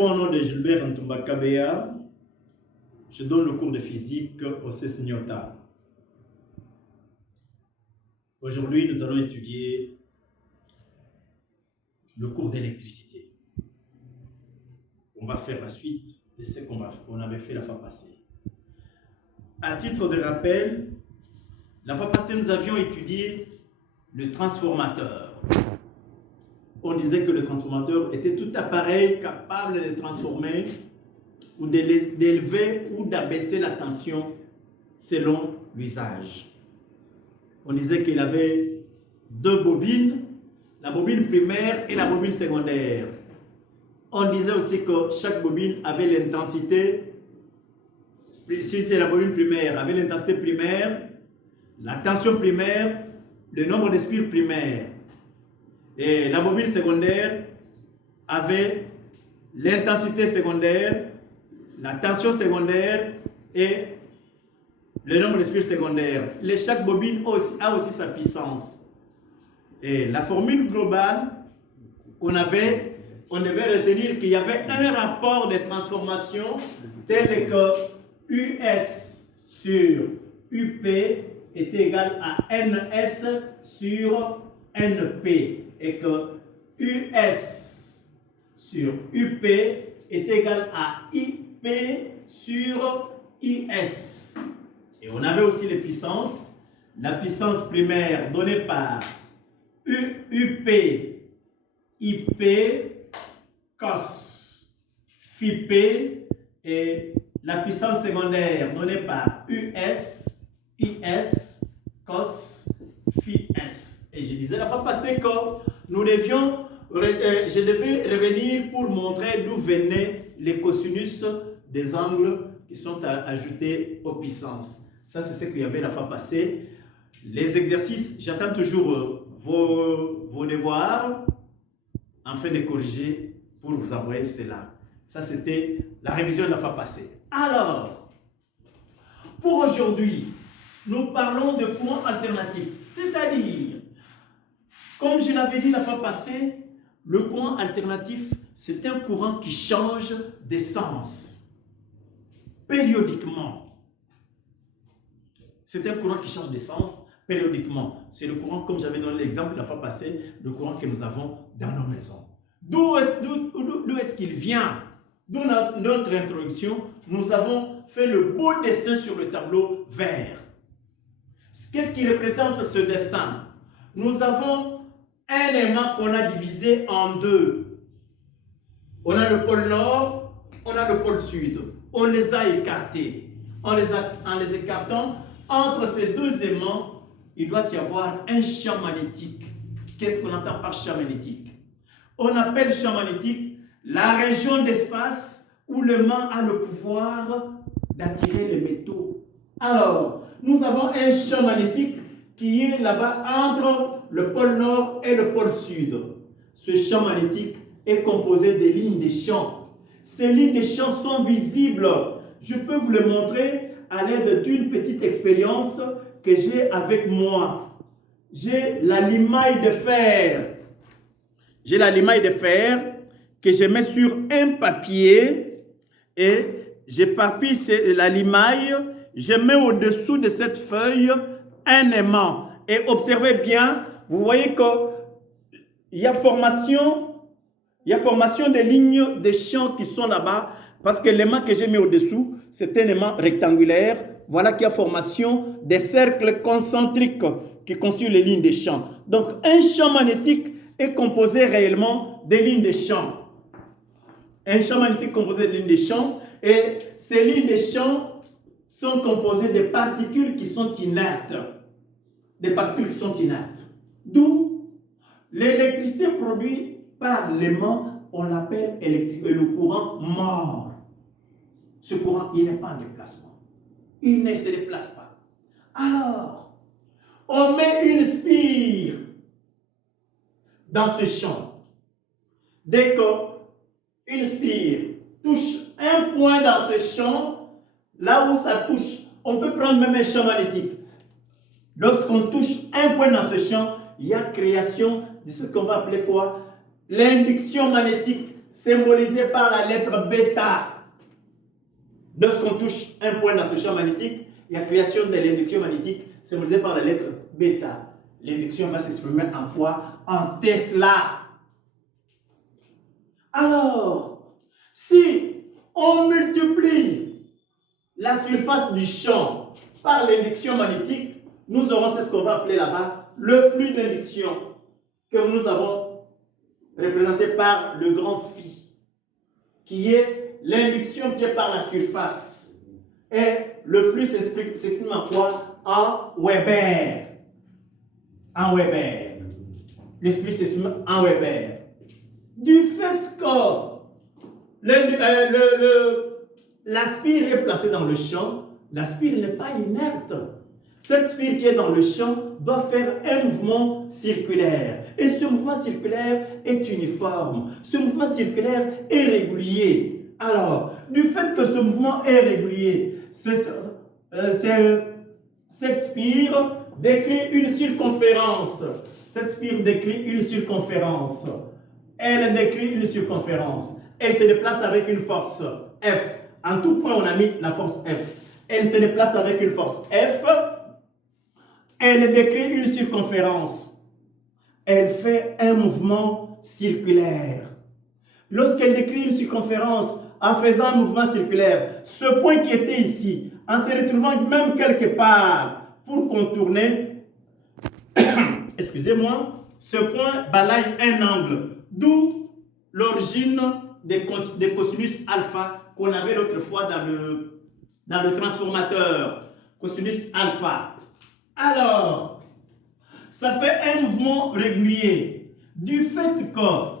réponds au nom de Gilbert Ntumba Kabea. Je donne le cours de physique au CES Nyota. Aujourd'hui, nous allons étudier le cours d'électricité. On va faire la suite de ce qu'on avait fait la fois passée. À titre de rappel, la fois passée, nous avions étudié le transformateur. On disait que le transformateur était tout appareil capable de transformer ou d'élever ou d'abaisser la tension selon l'usage. On disait qu'il avait deux bobines, la bobine primaire et la bobine secondaire. On disait aussi que chaque bobine avait l'intensité, si c'est la bobine primaire, avait l'intensité primaire, la tension primaire, le nombre de spires primaires. Et la bobine secondaire avait l'intensité secondaire, la tension secondaire et le nombre de spires secondaires. Chaque bobine a aussi sa puissance. Et la formule globale on devait retenir qu'il y avait un rapport de transformation tel que US sur UP était égal à NS sur NP et que US sur UP est égal à IP sur IS. Et on avait aussi les puissances. La puissance primaire donnée par UP, IP, cos, FIP et la puissance secondaire donnée par US, IS, cos, FIS. Et je disais la fois passée que je devais revenir pour montrer d'où venaient les cosinus des angles qui sont ajoutés aux puissances. Ça, c'est ce qu'il y avait la fois passée. Les exercices, j'attends toujours vos devoirs afin de corriger pour vous envoyer cela. Ça, c'était la révision de la fois passée. Alors, pour aujourd'hui, nous parlons de courant alternatif. C'est-à-dire, comme je l'avais dit la fois passée, le courant alternatif, c'est un courant qui change d'essence périodiquement. C'est un courant qui change d'essence périodiquement. C'est le courant, comme j'avais donné l'exemple la fois passée, le courant que nous avons dans nos maisons. D'où est-ce qu'il vient? D'où notre introduction, nous avons fait le beau dessin sur le tableau vert. Qu'est-ce qui représente ce dessin? Nous avons un élément qu'on a divisé en deux. On a le pôle nord, on a le pôle sud. On les a écartés. En les écartant, entre ces deux aimants, il doit y avoir un champ magnétique. Qu'est-ce qu'on entend par champ magnétique? On appelle champ magnétique la région d'espace où l'aimant a le pouvoir d'attirer les métaux. Alors, nous avons un champ magnétique qui est là-bas entre le pôle nord et le pôle sud. Ce champ magnétique est composé de lignes de champ. Ces lignes de champ sont visibles. Je peux vous le montrer à l'aide d'une petite expérience que j'ai avec moi. J'ai la limaille de fer. J'ai la limaille de fer que je mets sur un papier et j'éparpille la limaille. Je mets au-dessous de cette feuille un aimant. Et observez bien, vous voyez qu'il y a formation des lignes de champ qui sont là-bas parce que l'aimant que j'ai mis au-dessous, c'est un aimant rectangulaire. Voilà qu'il y a formation des cercles concentriques qui constituent les lignes de champ. Donc, un champ magnétique est composé réellement des lignes de champ. Un champ magnétique composé de lignes de champ. Et ces lignes de champ sont composées de particules qui sont inertes. Des particules qui sont inertes. D'où l'électricité produite par l'aimant, on l'appelle le courant mort. Ce courant, il n'est pas en déplacement. Il ne se déplace pas. Alors, on met une spire dans ce champ. Dès qu'une spire touche un point dans ce champ, là où ça touche, on peut prendre même un champ magnétique. Lorsqu'on touche un point dans ce champ, il y a création de ce qu'on va appeler quoi? L'induction magnétique. symbolisé par la lettre bêta. Lorsqu'on touche un point dans ce champ magnétique, il y a création de l'induction magnétique symbolisée par la lettre bêta. L'induction va s'exprimer en quoi? En Tesla. Alors, si on multiplie la surface du champ par l'induction magnétique, nous aurons ce qu'on va appeler là-bas le flux d'induction que nous avons représenté par le grand phi, qui est l'induction qui est par la surface. Et le flux s'exprime en quoi? En Weber. En Weber. Le flux s'exprime en Weber. Du fait que l'aspire est placé dans le champ, l'aspire n'est pas inerte. Cette spire qui est dans le champ doit faire un mouvement circulaire. Et ce mouvement circulaire est uniforme. Ce mouvement circulaire est régulier. Alors, du fait que ce mouvement est régulier, cette spire décrit une circonférence. Cette spire décrit une circonférence. Elle décrit une circonférence. Elle se déplace avec une force F. En tout point, on a mis la force F. Elle se déplace avec une force F. Elle décrit une circonférence. Elle fait un mouvement circulaire. Lorsqu'elle décrit une circonférence en faisant un mouvement circulaire, ce point qui était ici, en se retrouvant même quelque part pour contourner, excusez-moi, ce point balaye un angle, d'où l'origine des cosinus alpha qu'on avait l'autre fois dans le transformateur, cosinus alpha. Alors, ça fait un mouvement régulier du fait que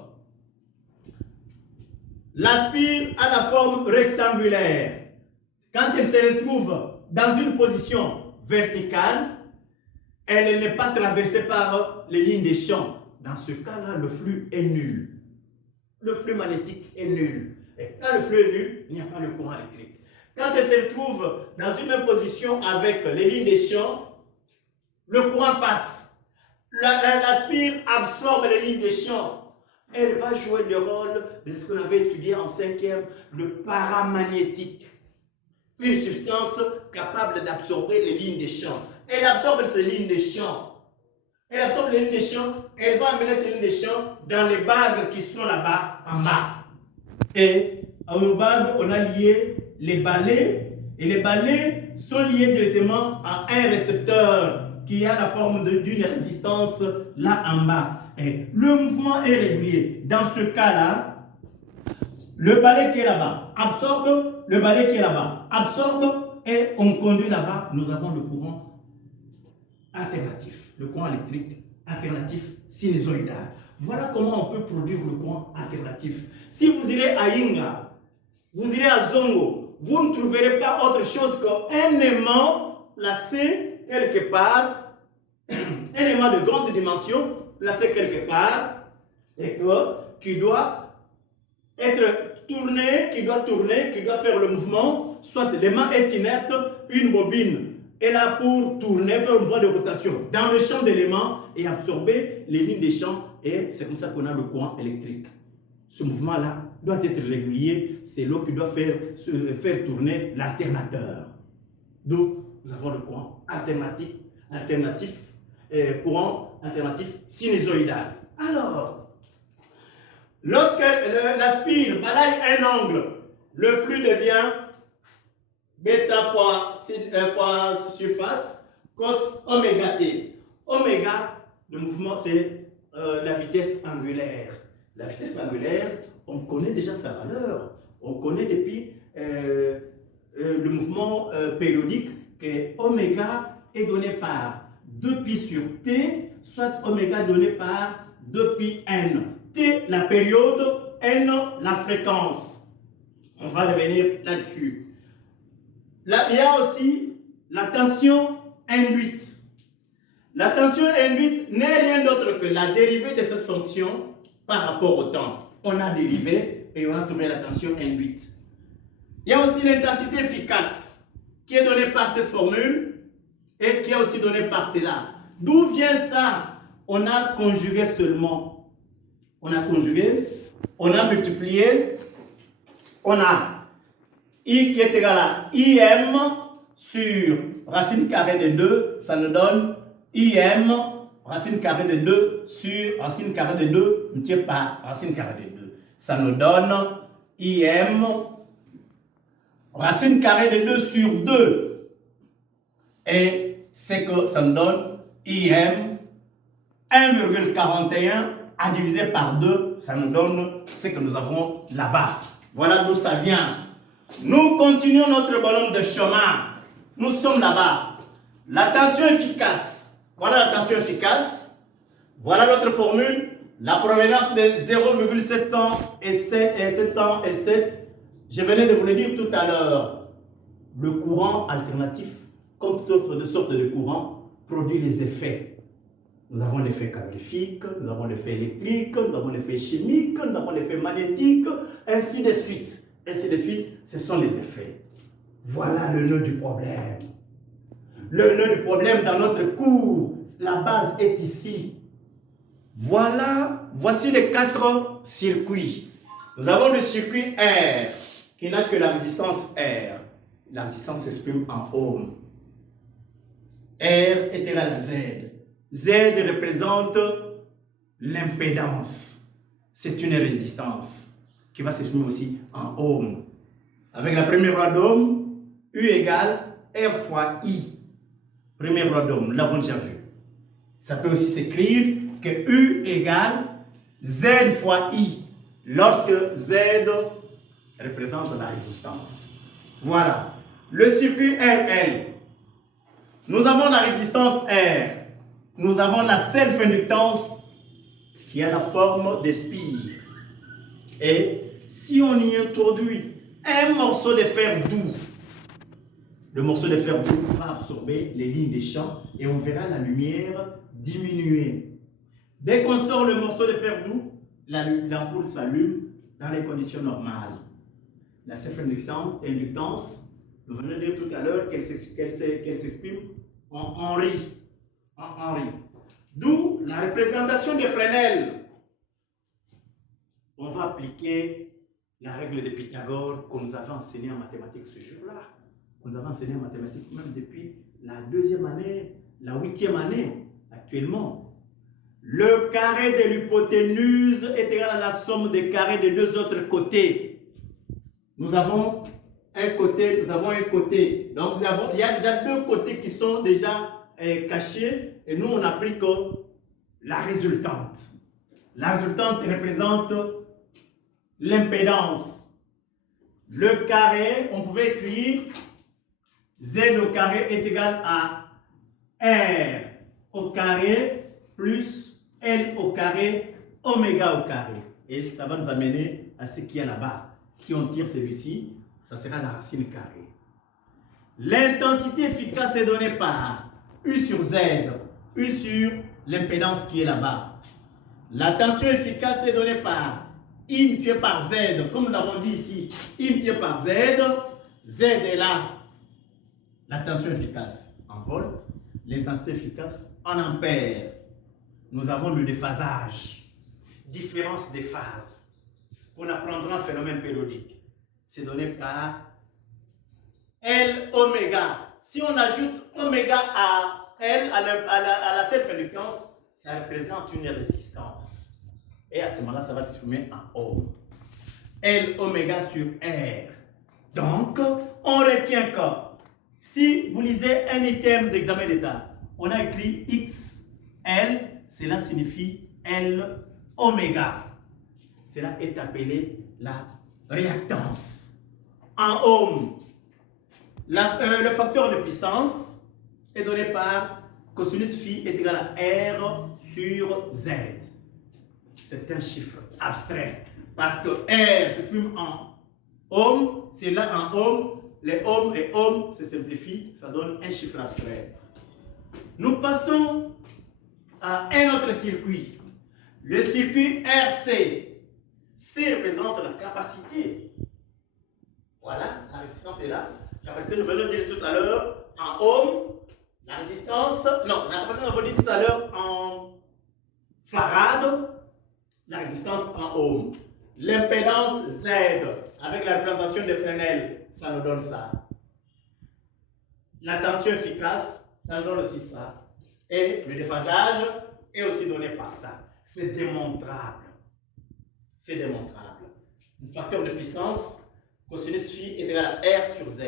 l'aspire a la forme rectangulaire. Quand elle se retrouve dans une position verticale, elle n'est pas traversée par les lignes des champs. Dans ce cas-là, le flux est nul. Le flux magnétique est nul. Et quand le flux est nul, il n'y a pas de courant électrique. Quand elle se retrouve dans une même position avec les lignes des champs, le courant passe. L'aspire absorbe les lignes des champs. Elle va jouer le rôle de ce qu'on avait étudié en 5e, le paramagnétique. Une substance capable d'absorber les lignes des champs. Elle absorbe ces lignes des champs. Elle absorbe les lignes des champs. Elle va amener ces lignes des champs dans les bagues qui sont là-bas, en bas. Et aux bagues, on a lié les balais. Et les balais sont liés directement à un récepteur qui a la forme d'une résistance là en bas. Et le mouvement est régulier. Dans ce cas-là, le balai qui est là-bas absorbe, le balai qui est là-bas absorbe, et on conduit là-bas. Nous avons le courant alternatif, le courant électrique alternatif sinusoïdal. Voilà comment on peut produire le courant alternatif. Si vous irez à Inga, vous irez à Zongo, vous ne trouverez pas autre chose qu'un aimant placé quelque part, un aimant de grande dimension placé quelque part, et qui doit être tourné, qui doit tourner, qui doit faire le mouvement, soit l'aimant est inerte, une bobine est là pour tourner, faire un mouvement de rotation dans le champ d'éléments et absorber les lignes des champs, et c'est comme ça qu'on a le courant électrique. Ce mouvement-là doit être régulier, c'est l'eau qui doit faire tourner l'alternateur. Donc, nous avons le courant alternatif, courant alternatif sinusoïdal. Alors, lorsque l'aspire balaye un angle, le flux devient bêta fois surface, cos oméga t. Oméga, le mouvement, c'est la vitesse angulaire. La vitesse angulaire, on connaît déjà sa valeur. On connaît depuis le mouvement périodique que oméga est donné par 2pi sur t, soit oméga donné par 2pi n. T, la période, n, la fréquence. On va revenir là-dessus. Là, il y a aussi la tension N8. La tension N8 n'est rien d'autre que la dérivée de cette fonction par rapport au temps. On a dérivé et on a trouvé la tension N8. Il y a aussi l'intensité efficace qui est donnée par cette formule et qui est aussi donnée par cela. D'où vient ça? On a conjugué seulement. On a conjugué on a multiplié, on a I qui est égal à IM sur racine carrée de 2, ça nous donne IM racine carrée de 2 sur racine carrée de 2 multiplié par racine carrée de 2. Ça nous donne IM racine carrée de 2 sur 2. Et c'est que ça nous donne IM 1,41 à diviser par 2, ça nous donne ce que nous avons là-bas. Voilà d'où ça vient. Nous continuons notre bonhomme de chemin. Nous sommes là-bas. La tension efficace. Voilà la tension efficace. Voilà notre formule. La provenance de 0,707. Je venais de vous le dire tout à l'heure. Le courant alternatif, comme toute sorte de courant, produit les effets. Nous avons l'effet calorifique, nous avons l'effet électrique, nous avons l'effet chimique, nous avons l'effet magnétique, ainsi de suite. Ainsi de suite, ce sont les effets. Voilà le nœud du problème. Le nœud du problème dans notre cours, la base est ici. Voici les 4 circuits. Nous avons le circuit R, qui n'a que la résistance R. La résistance s'exprime en ohm. R est égal à Z. Z représente l'impédance. C'est une résistance qui va s'exprimer aussi en ohm. Avec la première loi d'ohm, U égale R fois I. Première loi d'ohm, nous l'avons déjà vu. Ça peut aussi s'écrire que U égale Z fois I, lorsque Z représente la résistance. Voilà. Le circuit RL. Nous avons la résistance R. Nous avons la self-inductance qui a la forme de spire. Et si on y introduit un morceau de fer doux, le morceau de fer doux va absorber les lignes des champs et on verra la lumière diminuer. Dès qu'on sort le morceau de fer doux, l'ampoule s'allume dans les conditions normales. La self-inductance, nous venons de dire tout à l'heure qu'elle s'exprime en Henry. D'où la représentation de Fresnel. On va appliquer la règle de Pythagore qu'on nous avait enseignée en mathématiques ce jour-là. On nous avait enseigné en mathématiques même depuis la 2e année, la 8e année actuellement. Le carré de l'hypoténuse est égal à la somme des carrés des 2 autres côtés. Nous avons un côté, Donc il y a déjà 2 côtés qui sont déjà cachés et nous on a pris que la résultante. La résultante représente l'impédance. Le carré, on pouvait écrire Z au carré est égal à R au carré plus L au carré oméga au carré. Et ça va nous amener à ce qu'il y a là-bas. Si on tire celui-ci, ça sera la racine carrée. L'intensité efficace est donnée par U sur Z, U sur l'impédance qui est là-bas. La tension efficace est donnée par I multiplié par Z, comme nous l'avons dit ici, I multiplié par Z. Z est là, la tension efficace en volts, l'intensité efficace en ampères. Nous avons le déphasage, différence des phases. On apprendra un phénomène périodique. C'est donné par L oméga. Si on ajoute oméga à L, à la self-inductance, ça représente une résistance. Et à ce moment-là, ça va s'exprimer en ohm. L oméga sur R. Donc, on retient que si vous lisez un item d'examen d'état, on a écrit XL, cela signifie L oméga. Cela est appelé la réactance. En ohm, le facteur de puissance est donné par cosinus phi est égal à R sur Z. C'est un chiffre abstrait parce que R s'exprime en ohm, c'est là en ohm, les ohms et ohms se simplifient, ça donne un chiffre abstrait. Nous passons à un autre circuit, le circuit RC. C représente la capacité. Voilà, la résistance est là. La capacité, nous venons de dire tout à l'heure en ohm. La résistance, non, la capacité, nous avons dit tout à l'heure en farad. La résistance en ohm. l'impédance Z avec la représentation de Fresnel, ça nous donne ça. La tension efficace, ça nous donne aussi ça. Et le déphasage est aussi donné par ça. C'est démontrable. C'est démontrable. Un facteur de puissance, cosinus phi est égal à R sur Z.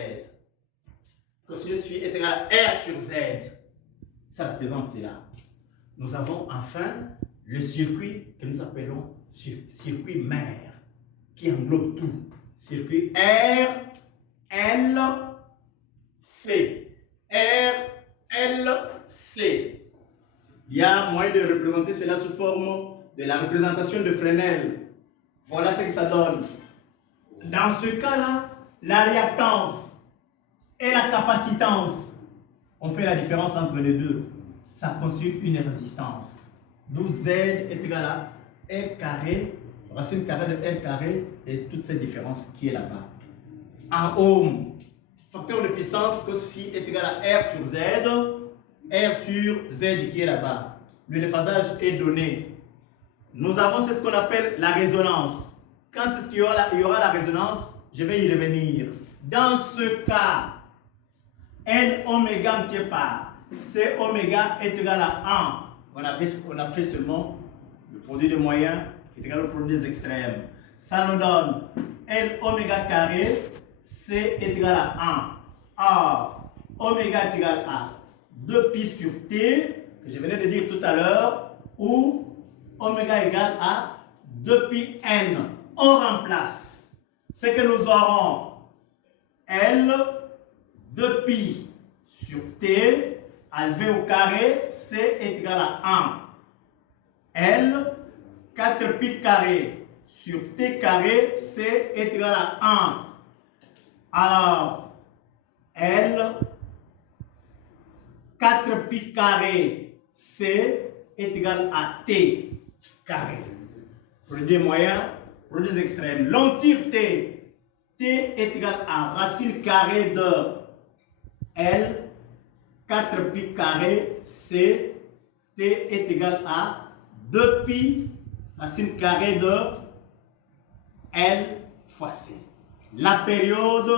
Cosinus phi est égal à R sur Z. Ça représente cela. Nous avons enfin le circuit que nous appelons circuit mère, qui englobe tout. Circuit R, L, C. R, L, C. Il y a moyen de représenter cela sous forme de la représentation de Fresnel. Voilà ce que ça donne. Dans ce cas-là, la réactance et la capacitance, on fait la différence entre les deux. Ça constitue une résistance. D'où Z est égal à R carré, racine carrée de R carré, et toute cette différence qui est là-bas. En ohm, facteur de puissance, cos phi est égal à R sur Z, R sur Z qui est là-bas. Le déphasage est donné. Nous avons ce qu'on appelle la résonance. Quand est-ce qu'il y aura la résonance? Je vais y revenir. Dans ce cas, N oméga ne tient pas. C oméga est égal à 1. On a fait seulement le produit des moyens qui est égal au produit des extrêmes. Ça nous donne N oméga carré, C est égal à 1. Or, oméga est égal à 2pi sur T, que je venais de dire tout à l'heure, ou oméga égale à 2pi n. On remplace. Ce que nous aurons L 2pi sur T, V au carré, C est égal à 1. L 4pi carré sur T carré, C est égal à 1. Alors, L 4pi carré, C est égal à T carré. Produit moyen, produit extrême. L'entièreté, T est égal à racine carrée de L 4pi carré, C, T est égal à 2pi racine carrée de L fois C. La période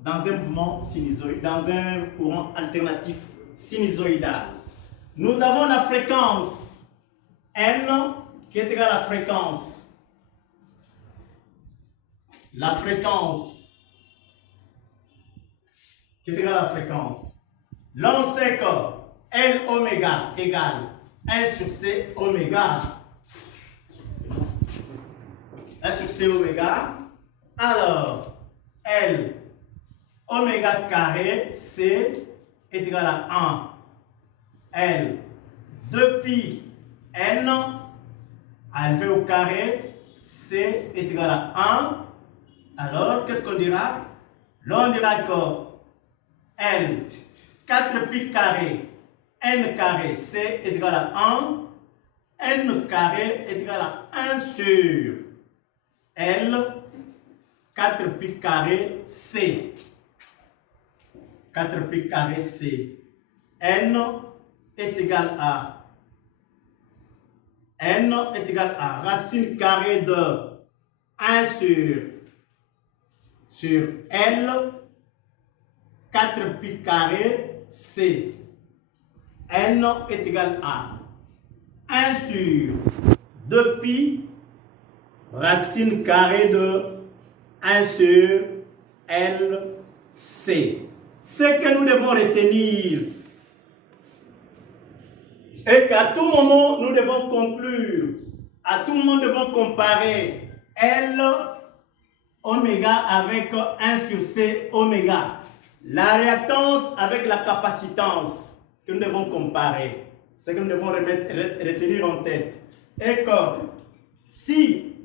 dans un mouvement sinusoïdal, dans un courant alternatif sinusoïdal. Nous avons la fréquence N qui est égale à la fréquence. La fréquence qui est égale à la fréquence. L'on sait que L oméga égale 1 sur C oméga. 1 sur C oméga. Alors, L oméga carré C est égal à 1. L 2pi n V au carré C est égal à 1. Alors, qu'est-ce qu'on dira? Là, on dira que L 4pi carré n carré C est égal à 1. N carré est égal à 1 sur L 4pi carré C. 4pi carré C. N est égal à racine carrée de 1 sur L 4pi carré C. N est égal à 1 sur 2pi racine carrée de 1 sur L C. Ce que nous devons retenir est qu'à tout moment, nous devons conclure, à tout moment, nous devons comparer L oméga avec 1 sur C oméga. La réactance avec la capacitance que nous devons comparer, ce que nous devons retenir en tête, est que si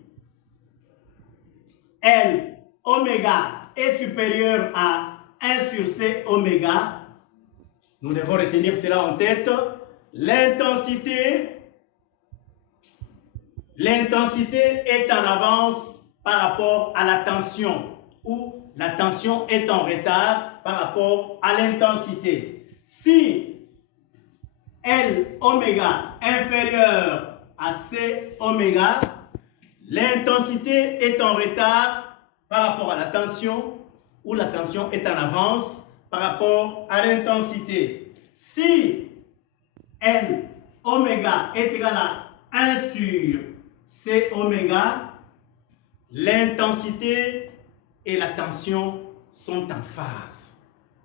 L oméga est supérieur à 1 sur C oméga, nous devons retenir cela en tête. L'intensité est en avance par rapport à la tension, ou la tension est en retard par rapport à l'intensité. Si L oméga inférieur à C oméga, l'intensité est en retard par rapport à la tension ou la tension est en avance par rapport à l'intensité. Si L oméga est égal à 1 sur C oméga, l'intensité et la tension sont en phase,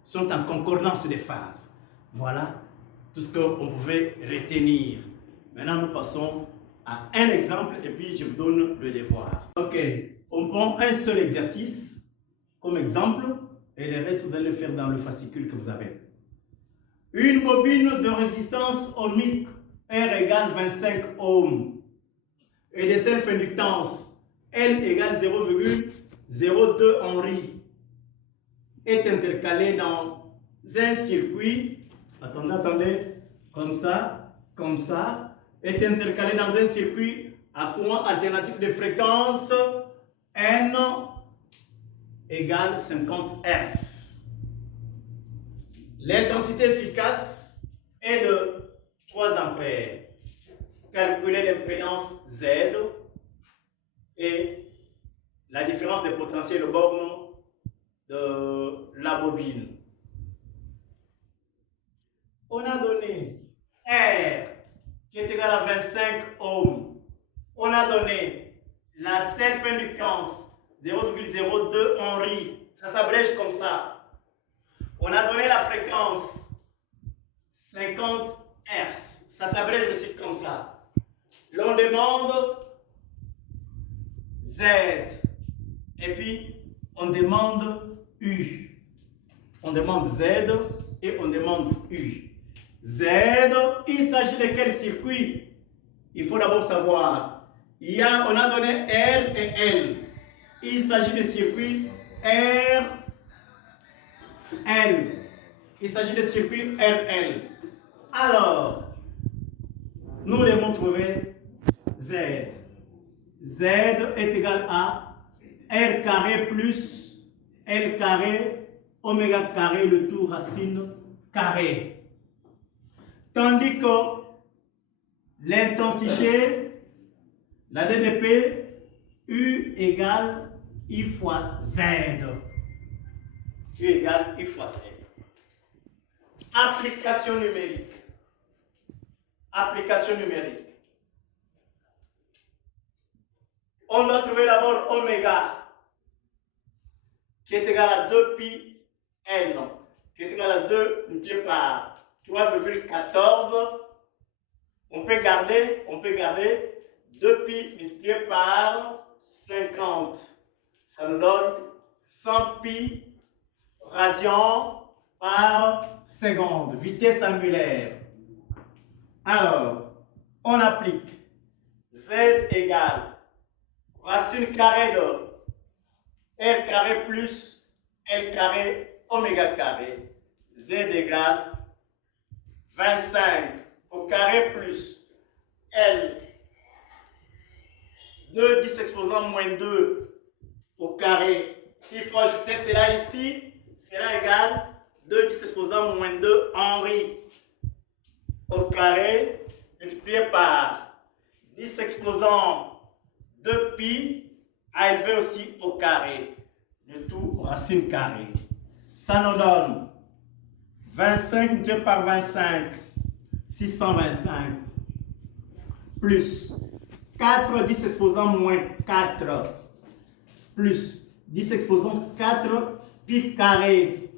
sont en concordance des phases. Voilà tout ce qu'on pouvait retenir. Maintenant, nous passons à un exemple et puis je vous donne le devoir. Ok, on prend un seul exercice comme exemple et le reste vous allez le faire dans le fascicule que vous avez. Une bobine de résistance ohmique R égale 25 ohms et de self-inductance L égale 0,02 Henry est intercalée dans un circuit, attendez, comme ça, est intercalé dans un circuit à courant alternatif de fréquence N égale 50 Hz. L'intensité efficace est de 3 ampères. Calculez l'impédance Z et la différence des potentiels de borne de la bobine. On a donné R qui est égal à 25 ohms. On a donné la self-inductance 0,02 Henry. Ça s'abrège comme ça. On a donné la fréquence 50 Hz. Ça s'abrège aussi comme ça. L'on demande Z. Et puis, on demande U. On demande Z et on demande U. Z, il s'agit de quel circuit? Il faut d'abord savoir. On a donné R et L. Il s'agit de circuit R, L. Il s'agit de circuit RL. Alors, nous devons trouver Z. Z est égal à R carré plus L carré, oméga carré, le tout racine carré. Tandis que l'intensité, la DDP, U égale I fois Z. U égale I fois Z. Application numérique. Application numérique. On doit trouver d'abord oméga, qui est égal à 2 pi n, qui est égal à 2 multiplié par 3,14. On peut garder 2 pi multiplié par 50. Ça nous donne 100 pi radians par seconde, vitesse angulaire. Alors, on applique Z égale racine carrée de R carré plus L carré oméga carré. Z égale 25 au carré plus L 2 10 exposant moins 2 au carré. S'il faut ajouter cela ici, cela égale 2 10 exposant moins 2 Henry au carré multiplié par 10 exposant 2 pi à élever aussi au carré. Le tout racine carrée. Ça nous donne 25 multiplié par 25, 625, plus 4, 10 exposant moins 4, plus 10 exposant 4, pi carré.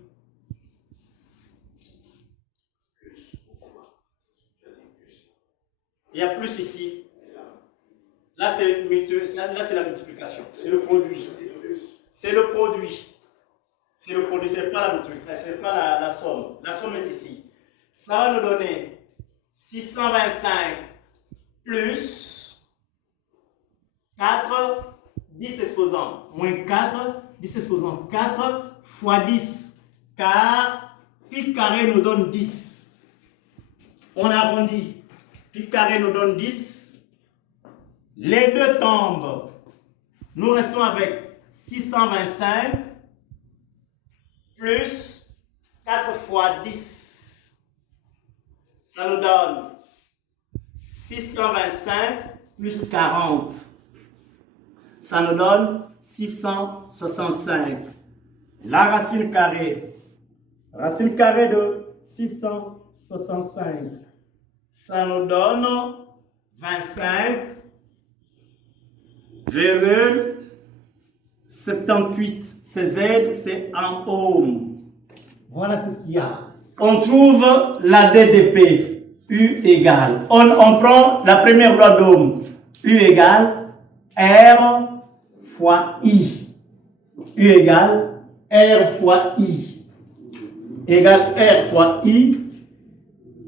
Il y a plus ici. Là, c'est la multiplication. C'est le produit. C'est le produit. C'est le produit, ce n'est pas la multiplication, ce n'est pas la somme. La somme est ici. Ça va nous donner 625 plus 4, 10 exposants, moins 4, 10 exposants 4, fois 10, car pi carré nous donne 10. On arrondit. Pi carré nous donne 10. Les deux tombent. Nous restons avec 625 plus 4 fois 10. Ça nous donne 625 plus 40. ça nous donne 665. La racine carrée de 665, ça nous donne 25,78. C'est Z, c'est en ohm. Voilà ce qu'il y a. On trouve la DDP, U égale. On prend la première loi d'Ohm. U égale R fois I. U égale R fois I. Égale R fois I.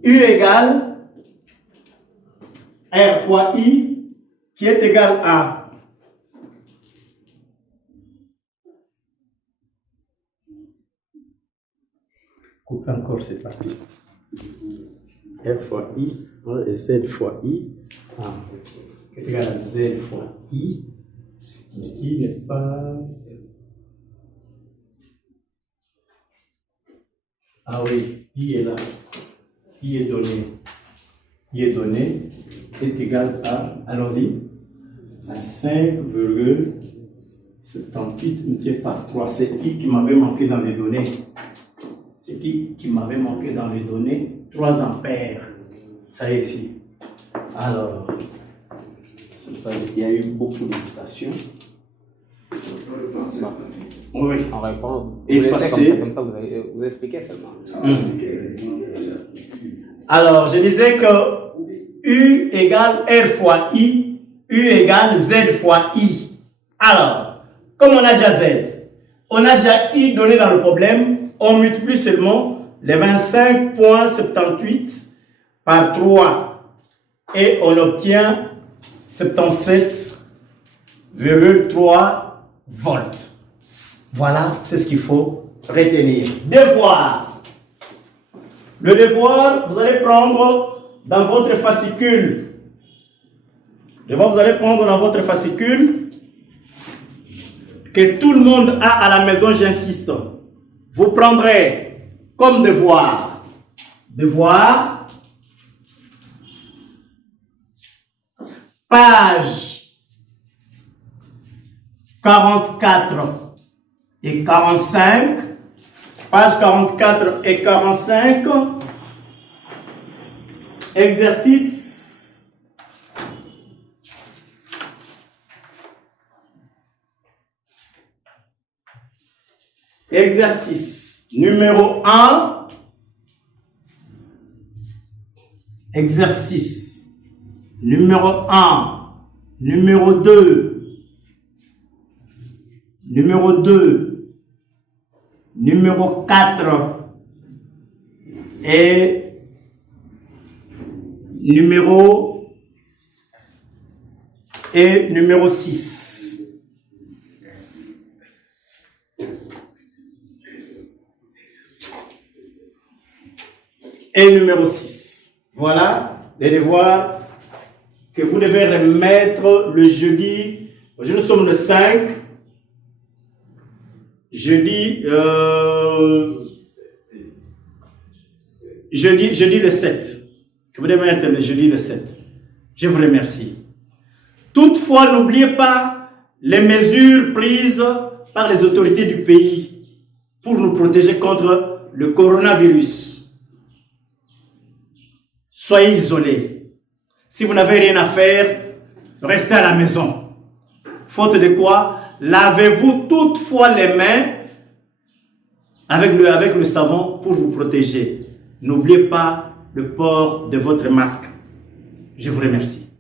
U égale R fois I qui est égal à coupe encore cette partie. R fois I et Z fois I est égal à Z fois I. Mais I n'est pas. Ah oui, I est là. I est donné. I est donné est égal à, allons-y, à 5,78 multiplié par 3. C'est I qui m'avait manqué dans les données. C'est I qui m'avait manqué dans les données. 3 ampères. Ça y est ici. Alors, c'est ça, il y a eu beaucoup d'hésitations. Oui. On répond. Effacer. Comme ça, vous expliquez seulement. Alors, je disais que U égale R fois I, U égale Z fois I. Alors, comme on a déjà Z, on a déjà I donné dans le problème, on multiplie seulement les 25,78 par 3 et on obtient 77,3 volts. Voilà, c'est ce qu'il faut retenir. Devoir. Le devoir, vous allez prendre dans votre fascicule. Vous allez prendre dans votre fascicule que tout le monde a à la maison, j'insiste. Vous prendrez comme devoir, page 44 et 45, page 44 et 45, exercice numéro 1, exercice numéro 1, numéro 2, numéro 4 et numéro 6. Et numéro 6. Voilà les devoirs que vous devez remettre le jeudi. Aujourd'hui, nous sommes le 5. Jeudi le 7. Que vous devez mettre le jeudi le 7. Je vous remercie. Toutefois, n'oubliez pas les mesures prises par les autorités du pays pour nous protéger contre le coronavirus. Soyez isolés. Si vous n'avez rien à faire, restez à la maison. Faute de quoi, lavez-vous toutefois les mains avec le savon pour vous protéger. N'oubliez pas le port de votre masque. Je vous remercie.